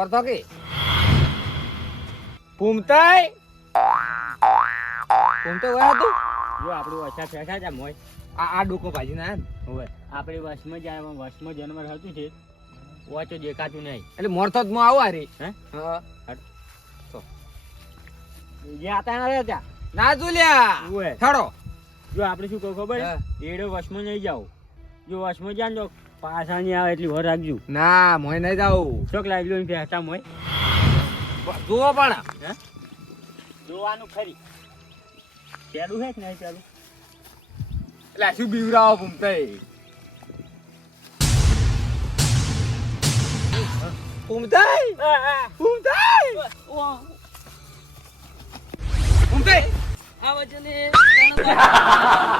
મોરતો કે પૂમતાઈ વાહ તું જો આપણી વસા ફેંકા છે મોય આ ડોકો ભાજી ના હવે આપણી વસમાં જાય વસમાં જન્મ હતું છે વાંચો દેખાતું નહીં એટલે મોરતો જ આવો આ રે હે હા જે આતા ના રહ્યા ના જોલ્યા ઓય છાડો જો આપણે શું કહું ખબર હા. એડો વસમાં નહીં જાવ જો વસમાં જાય ને તો પાછા નહીં આવે એટલી વર રાખજો ના મોય નહીં જાવ ચોક લાગ્યો ફેંકતા મોય જુઓ પણ હે જોવાનું ખરી પેલું હે કે નહીં પેલું એટલે શું બીવરાવો પૂમતાઈ પૂમતાઈ પૂમતાઈ પૂમતાઈ આ વચને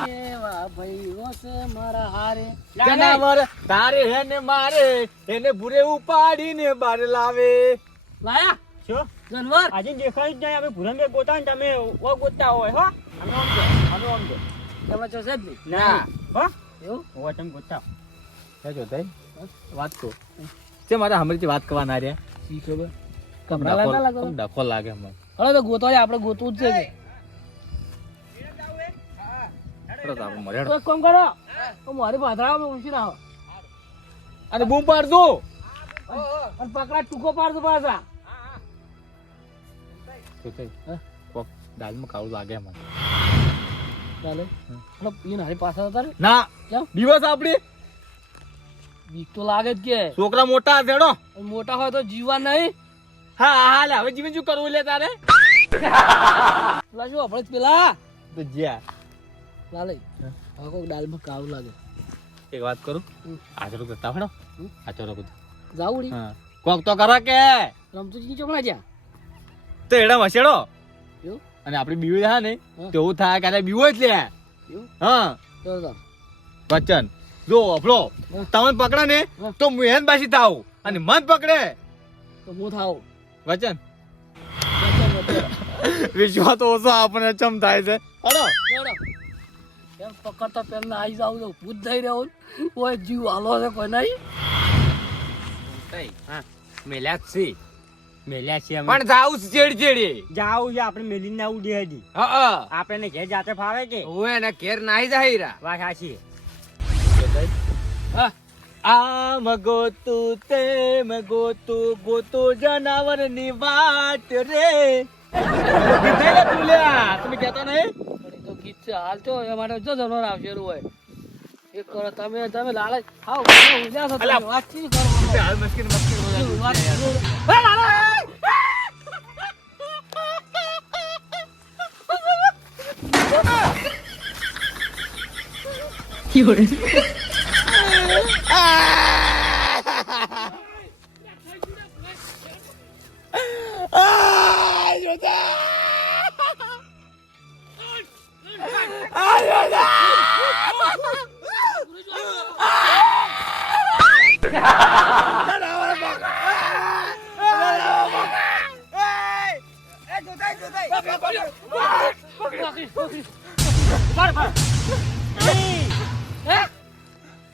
કેવા ભાઈઓ છે મારા હારે જનાવર તારે હે ને મારે એને ભૂરે ઉપાડીને બાર લાવે લાયા શું જનવર આજે દેખાય જ નહીં અમે ભૂરંગે ગોતા ને તમે ઓ ગોતા હોય હો અમે આમ જો તમે છો છે જ નહીં ના હો એવું ઓ તમે ગોતા ક્યાં જોતાઈ વાત કો તે મારા હમણાં વાત કરવાના રે શી ખબર કમરા લાગા લાગો ડખો લાગે મને હવે તો ગોતો આપણે ગોતવું જ છે તો એક કામ કરો તો મારી પાથરામાં ઊંચી ના અને બૂમ પાડજો અને પકડા ટૂંકો પાડજો પાછા કોક દાલમાં કાળું લાગે મને ચાલે એટલે પીને હારી પાછા જતા રે ના કેમ દિવસ આપડી બીક તો લાગે જ કે છોકરા મોટા હશે મોટા હોય તો જીવવા નહીં હા હાલ હવે જીવન શું કરવું લે તારે પેલા શું આપણે પેલા તો જ્યાં લાલે હવે કોઈક દાલમાં કાળું લાગે એક વાત કરું આચરો કરતા હડો આચરો કર જાવું રી હા કોક તો કરો કે રમતુજી ચોકડા જ્યાં તો એડા મસેડો એવું અને આપડી બીવી હા ને હા. તો એવું થાય કે બીવો જ લે એવું હા ચાલો વચન જો અફલો હા. તમને પકડે ને હા. તો મુહેન પાછી થાવ અને મન પકડે તો હું થાવ વચન વિશ્વાસ તો ઓછો આપણને ચમ થાય છે હડો એમ પકડતા પેલા આવી જાવ તો ભૂત થઈ રહ્યો કોઈ જીવ હાલો છે કોઈ નહીં હા મેલ્યા જ છે મેલ્યા છીએ અમે પણ જાવ ચેડ ચેડી જાવ છે આપણે મેલી ના ઉડી હડી હા આપણે ઘેર જાતે ફાવે કે ઓએ ને ઘેર નાઈ જાય રા વાત સાચી હા આમ ગોતું તેમ ગોતું ગોતું જનાવર ની વાટ રે તમે કહેતા નહીં પણ એ તો ગીત છે હાલ તો એ માટે જો જનવર આવશે એવું હોય એક કરો તમે લાલચ ખાઓ ઉજા છો તમે વાતચીત કરો હાલ મસ્કીન વાત કરો.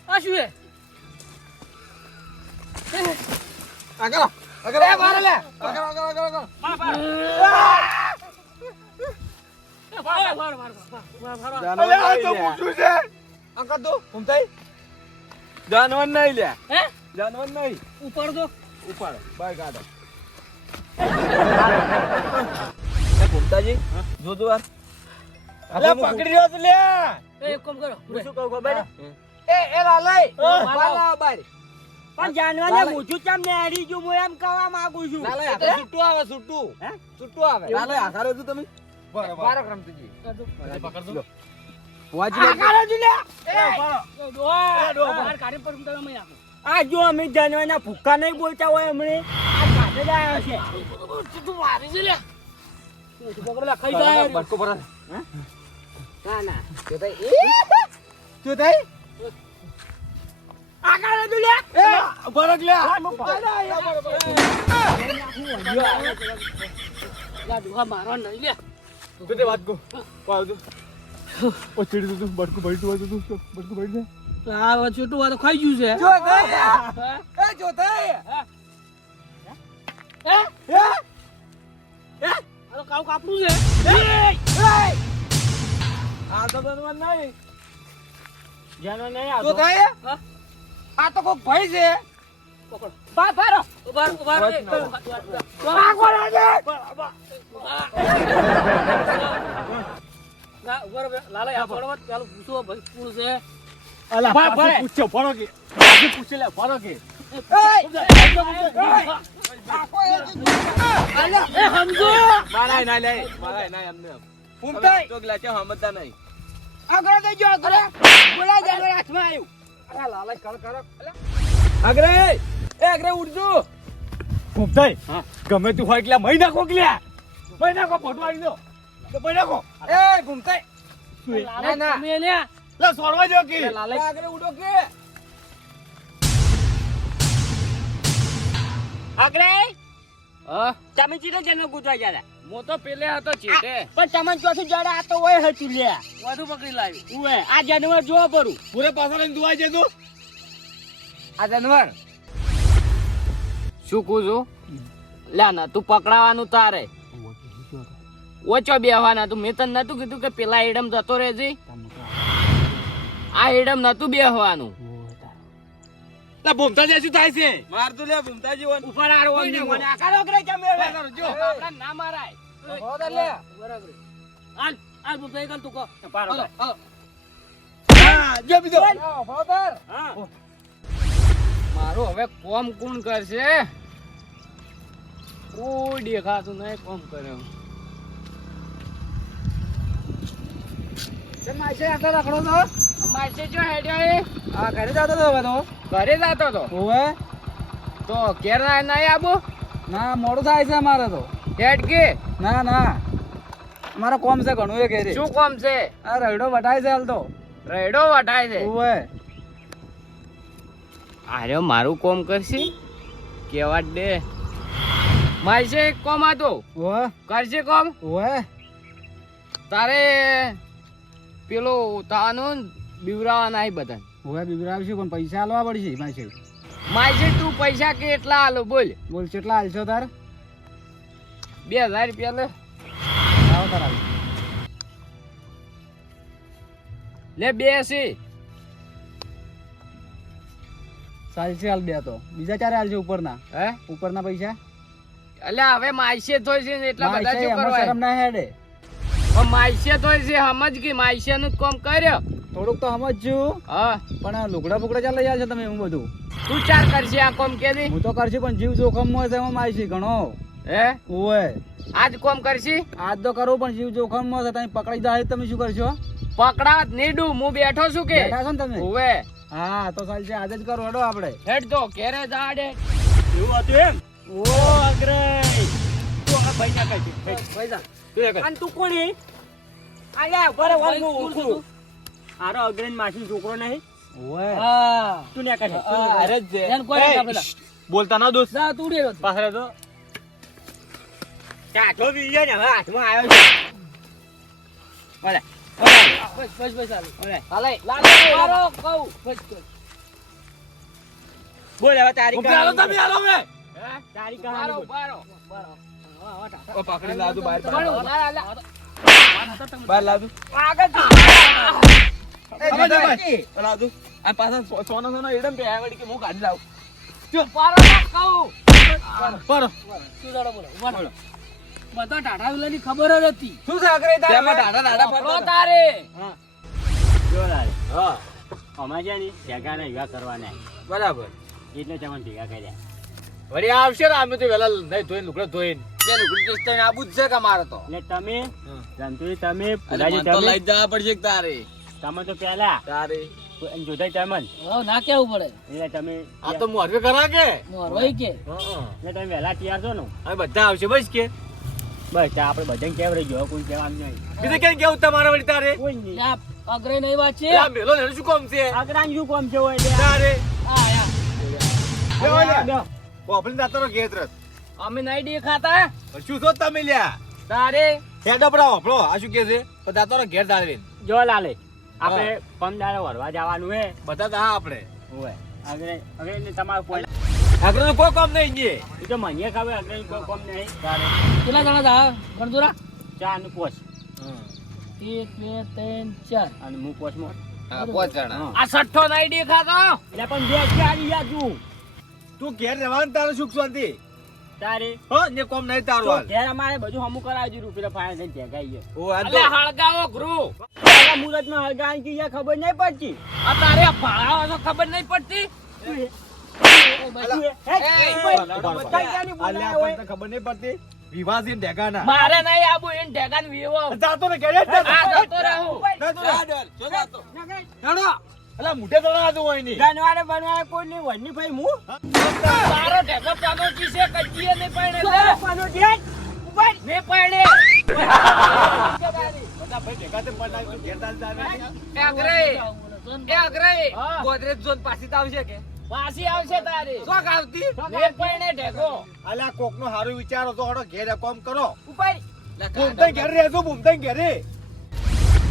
આ શું હે આગળ આગળ એ મારે લે આગળ અંકલ તો ઘૂમતાઈ જાનવર નહીં લે હે જાનવર નહીં ઉપર દો ઉપાડ બાય ગાડો એ ઘૂમતાજી જોજો યાર અલે પકડી રહ્યો છે લે એ એક કામ કરો હું શું કહું ખબર એ લાલઈ બાલા બારી પણ જાનવાને મૂછું ચમ ને હરી જો હું એમ કહેવા માંગુ છું લાલઈ આ તો છૂટું આવે છૂટું હે છૂટું આવે લાલઈ આખારો છો તમે બરાબર રમતુજી પકડજો વાજી આકારો જ લે બહાર કાઢી પર તમે મય આપો આ જો અમે જાનવાના ભૂખા નહીં બોલતા હોય હમણે આ કાઢે જ આવ્યો છે તું મારી છે લે તું પકડલા ખાઈ જાય બટકો પર ના ના શું થાય આકારો જ લે બરક લે લા દુખા મારવા નહીં લે તું તે વાત કો પાવજો ઓ ચીડી તું બટકો ભરી તું તું બટકો ભરી દે આ છોટું આ તો ખાઈ ગયું છે જો ગઈ એ જો થઈ હે હે આ તો કાઉ કાપડું છે આ તો બનવાનું નહીં. જેનો નહીં તો આવતો થાય હા આ તો કોક ભાઈ છે. પકડ બારો ઉભા ઉભા વાત ના આગો લાગે ના ઉભા રહો લાલા આ પડવા ચાલો પૂછો ભાઈ કોણ છે અલા ભાઈ, પાછું ભાઈ. પૂછ્યો ફરો કે પાછું પૂછી લે ફરો કે એ સમજો મારાય ના લે મારાય ના એમને ફૂમતાઈ. ચોગલા છે સમજતા નહીં. આગળ જઈ જો આગળ બોલાય જાય હાથમાં આવ્યું અલા લાલા કર કર આગરે એ આગરે ઉડજો ફૂમતાઈ હા. ગમે તું હોય એટલે મહી નાખો ક્લ્યા મહી નાખો ફોટો આવી દો તો મહી નાખો એ ફૂમતાઈ લાલા ના. તમે લ્યા લે સોરવા જો કે લાલા આગરે ઉડો કે આગળ હા તમે ચીરે જન્મ ગુજવા ગયા મો તો પેલે હતો ચેટે પણ તમે ચોથી જડે આ તો હોય હતું લ્યા વધુ પકડી લાવી ઉવે આ જાનવર જોવા પડું પૂરે પાછળ લઈને દુવાઈ જતો આ જાનવર શું કહું છું લ્યા ના તું પકડાવાનું તારે ઓછો બેહવાના તું મેં તને નતું કીધું કે પેલા એડમ જતો રહેજે આ એડમ નતું બેહવાનું લે ભૂમતા જે શું થાય છે માર તો લે ભૂમતા જીવન ઉપર આરો મને આકારો કરે તમે હવે જો આપણા ના મારાય હોદર લે બરાબર હાલ હાલ બોલ ગઈ તું કહો પારો હાલો હાલો હા જો બીજો હોદર હા મારું હવે કોમ કોણ કરશે કોઈ દેખાતું નહીં કોમ કર્યો માસે આટલો રખડો તો અમારે જો હેડ્યો એ આ ઘરે જતો તો હવે તો ઘરે જતો તો ઓવે તો ઘેર નહીં આબુ ના મોડું થાય છે અમારે તો હેડ કે ના ના અમારો કોમ છે ઘણું એ ઘેરે શું કોમ છે આ રઈડો વટાય છે હાલ તો રેડો વટાય છે ઓવે આર્યો મારું કોમ કરશે કેવા દે મારે છે એક કોમ હતો ઓવે કરશે કોમ ઓવે તારે પેલો તાનું બીવરાવા નહીં બધા ઓવે બીબરાવશું પણ પૈસા આલવા પડશે માસે મારે તું પૈસા કેટલા આલો બોલ બોલ કેટલા હાલશો તાર 2000 રૂપિયા લે આવો તાર હાલ. લે 82 ચાલશે હાલ બે તો બીજા ચારે હાલશે ઉપરના હે ઉપરના પૈસા અલ્યા હવે માઈસે થોય છે ને એટલા બધા માસે શું એમાં કરવા શરમ ના હેડે પણ માઈસે થોય છે સમજ કે માઈસે નું જ કોમ કર્યો થોડુંક તો સમજ્યું હા પણ આ લુગડા બુગડા ચાલ લઈ આવશે તમે એવું બધું તું ચાર કરશે આ કોમ કે હું તો કરશું પણ જીવ જોખમમાં છે એમાં માયસી ઘણો હે ઓવે આજ કોમ કરશી આજ તો કરું પણ જીવ જોખમમાં છે તમે પકડી જાય તમે શું કરશો પકડાવત નીડું હું બેઠો છું કે બેઠા છો ને તમે ઓવે હા તો ચાલશે આજે જ કરો હેડો આપણે હેડ તો ઘેરે જાડે એવું હતું એમ ઓ અગ્રે તું આ ભાઈ ના કહી પૈસા અને તું કોણ હે આલ્યા બરે વાલ નું ઓળખું આરો અગ્રેન માસી છોકરો નહીં ઓવે હા તું ને કહે અરે જ એન કોઈ ના પેલા બોલતા ના દોસ્ત જા તું ડેરો પાછળ તો કાઠો બીજો ને હવે હાથમાં આવ્યો છે ઓલે બસ બસ બસ હાલે ઓલે હાલે લાલો મારો કહું બસ બસ બોલ હવે તારી હાલો તમે હાલો મે હે તારી બારો કહાની બારો બારો હા વાટા ઓ પકડી લાદુ બહાર બારો લા લા બહાર લાદુ આગળ તું સમજ ભાઈ લાદુ આ પાછળ સોનો સોનો એડમ પે આવડી કે હું કાઢી લાવ બારો કહું પર તું જાડો બોલો બોલો બધા ટાટા વિલાની ખબર જ હતી શું છે અગરે તારે તેમાં ડાડા ડાડા પકડો ફરતો તારે હા જો લાલ હા અમાર છે ને ભેગા ને એવા કરવાના બરાબર એટલે તમને ભેગા કર્યા વળી આવશે ને અમે તો વેલા નહીં ધોઈને લુગડા ધોઈને બે લુગડી ટેસ્ટ થઈને આબુ જ છે કે મારે તો એટલે તમે જંતુરી તમે અરે પુરાજી મન તો તમે લઈ જવા પડશે કે તારે તમે તો પહેલા તારે જોધાઈ તમે હવે ના કેવું પડે એટલે તમે આ તો મોરવે કરા કે મોરવાઈ કે એટલે તમે વહેલા તૈયાર છો ને હવે બધા આવશે બસ કે બસ ત્યાં આપણે બધાને કેમ રહી ગયો કોઈ કહેવાનું નહીં બીજું કેમ કેવું તમારે વળી તારે કોઈ નહીં લ્યા અગ્રે નહીં વાત છે આ મેલો ને એનું શું કામ છે આગળ શું કોમ છે હોય એટલે તારે આ યા બે ઓલા. બેહો. ઓપલીને જાતો રહો ઘેર તરત. અમે નહીં દેખાતા શું છો તમે લ્યા તારે હેડ અપડા ઓપડો આ શું કે છે પણ જાતો રહો ઘેર દાળવીને. જો લાલે આપણે પમદારે વરવા જવાનું હે બધા તો હા આપણે હોય આગળ આગળ તમારું કોઈ આગળ કોઈ કામ નહીં ને એ તો મને ખબર અગ્રણી કોઈ કોમ નહીં. કેટલા જણા હતા ગણજોરા? 4 ને 5 1 2 3 4 અને હું 5માં. હા 5 જણા આ છઠ્ઠો નહીં દેખાતો. એટલે પણ બે ક્યાં યાર તું તું ઘેર રહેવાનું તારું સુખ શાંતિ તારે હો ને કોમ નહીં તારું હાલ ઘેર અમારે બધું હમું કરાવી દીધું પેલા ફાયર થઈને ભેગાઈએ. ઓ આ અલે હળગાવો ગૃહ. પેલા મુહૂર્તમાં હળગાવાની કે યાર ખબર નહીં પડતી. આ તારે ભાળાવો તો ખબર નહીં પડતી. ખબર નહીં પડતી વિવાહ છે ઢેકાના મારે નહીં આબુ એને ઢેકાન વેવો. જાતો ને ઘરે જ આ જતો રહું. અલા મોઢે તો ના હોય ની જાનવારે બનવારે કોઈ નહીં વડની ભાઈ હું તારો ઢેકો પાનોટી છે કજીએ નહીં પરણે છે. પાનોટી આય. ઉપર નહીં પરણે. બધા ભાઈ ઢેકા તે બનાવી તું ઘેર ચાલતા એ અગ્રહી. એ અગ્રહી. હા. ગોદરેજ ઝોન પાછી તો આવશે કે પાછી આવશે તારી શોખ આવતી નહીં પરણે ઢેકો. અલા કોક નો સારું વિચારો તો હડો ઘેર કોમ કરો ઉપર ભૂમતા ઘેર રહેજો ભૂમતા ઘેરે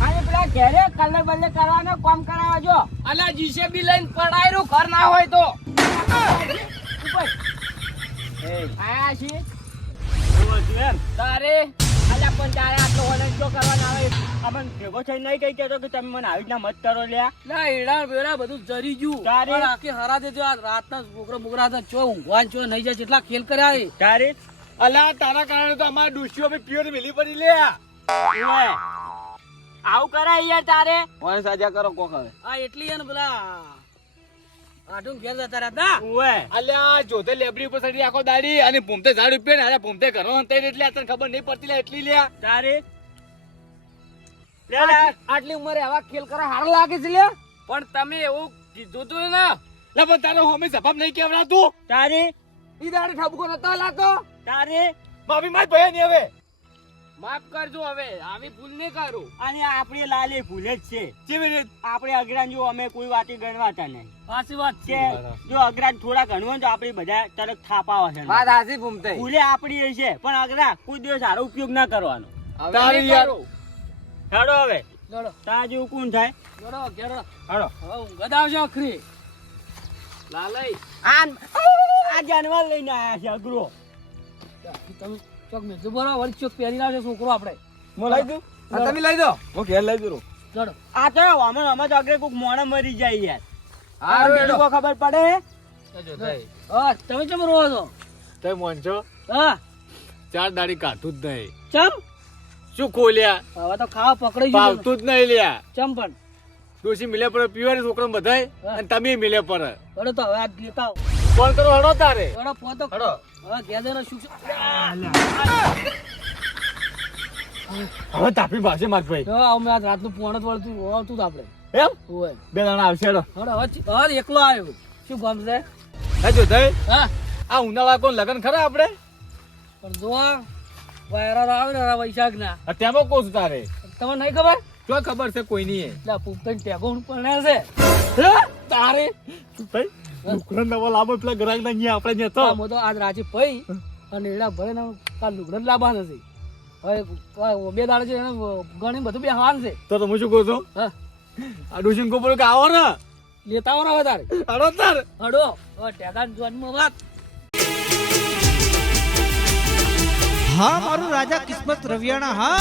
અને પેલા ઘેરે કલર બલ્લે કરવાનો કામ કરાવવા જો અલા જીસીબી લઈને પડાયરું ઘર ના હોય તો ઉપર આયા છીએ એમ તારે અલ્યા પણ તારે આટલો વોલન્ટિયર કરવાનો આવે અમન ભેગો થઈને નહીં કહી કેતો કે તમે મને આવી રીતના મત કરો લ્યા ના એડા બેડા બધું જરી ગયું. તારે? પણ આખી હરા દેજો આ રાતના છોકરા બોકરા હતા ચો ઊંઘવાન ચો નહીં જાય જેટલા ખેલ કર્યા એ. તારે અલા તારા કારણે તો અમારા ડુશીઓ બી પ્યોર મિલી પડી લે ઓય. આવું કરાય યાર તારે ઓય સાજા કરો કોક હવે આ એટલી હે ને પેલા આટું ઘેર જતા રહ્યા હતા. ઓય અલ્યા જોતે લેબરી ઉપર ચડી આખો દાડી અને ભૂમતે ઝાડ ઉપર ને અરે ભૂમતે ઘરો હંતાઈ એટલે તને ખબર નહીં પડતી લે એટલી લ્યા તારે આટલી ઉંમરે આવા ખેલ કરવા હાર લાગે છે લે પણ તમે એવું કીધું તું ને લે પણ તારો હોમી જવાબ નહીં કેવડાતું તારે ઈ દાડે ઠપકો નતો લાગતો. તારે માફી માર ભયા ની હવે માફ કરજો હવે આવી ભૂલ નહીં કરું. અને આપણે લાલે ભૂલે જ છે કેવી રીત આપણે અગ્રાન જો અમે કોઈ વાતે ગણવાતા નહીં સાચી વાત કે છે. જો અગ્રાન થોડા ગણવું હોય તો આપણે બધા તરત થાપાવા છે હાસી ભૂમતે ભૂલે આપણી છે પણ અગ્રા કોઈ દિવસ સારો ઉપયોગ ના કરવાનો તારી યાર. હેડો હવે લડો તા જેવું કોણ થાય લડો ઘેર લડો. હેડો હવે ઊંઘ જ આવશે આખરી. લાલઈ આ જાનવર લઈને આયા છે અઘરો તમે ચોક મેં બરાબર ચોક પહેરી લાવશે છોકરો આપણે. હું લઈ દઉં તમે લઈ દો હું ઘેર લઈ દઉં લડો આ તો અમે તો અગ્રે કોઈક મોણા મરી જાય યાર હારું બીજું હેડો. કોઈ ખબર પડે હા તમે કેમ રહો છો? તે મોન છો હા 4 દાડી કાઢું જ નહીં ચમ શું ખોલ્યા હવે તો ખાવા પકડી ગયું. પાવતું જ નહીં લ્યા ચમ પણ ડોશી મિલે પર પીવાની છોકરા બધાય અને તમે મિલે પર લડો તો હવે આ લેતા આવો. ફોન કરો હડો તારે લડો પોતો હડો. હવે ઘેર જઈને શું હવે તાપી પાસે માર ભાઈ જો અમે આજ રાતનું પોણ જ વળતું આવતું આપણે એમ હોય. 2 જણા આવશે હડો હવે હવે એકલો આવ્યો શું ગમ છે? હા જો થઈ હા આ ઉનાળા કોણ લગન ખરા આપણે પણ જો વાયરા આવે ને આ વૈશાખ ના અત્યારમાં કોણ તારે તમને નહીં ખબર શું ખબર છે કોઈ નહીં એટલે પૂપતન ટેગો પણ છે તારે ભાઈ લુગડા નવા લાવો પેલા ગ્રાહક ના અહીંયા આપણે ત્યાં તો આમ તો આજ રાજી પઈ અને એડા ભરે ને કાલ લુગડા જ લાવવા નથી. હવે 2 દાડા છે એને ગણી બધું બે હાન છે. તો તમે શું કહો છો હા આ ડોશી કો બોલો કે આવો ને લેતા આવો ને હવે તારે હડો તાર હડો હવે ટેગા જન્મ વાત હા મારું રાજા કિસ્મત રવિયાણા હા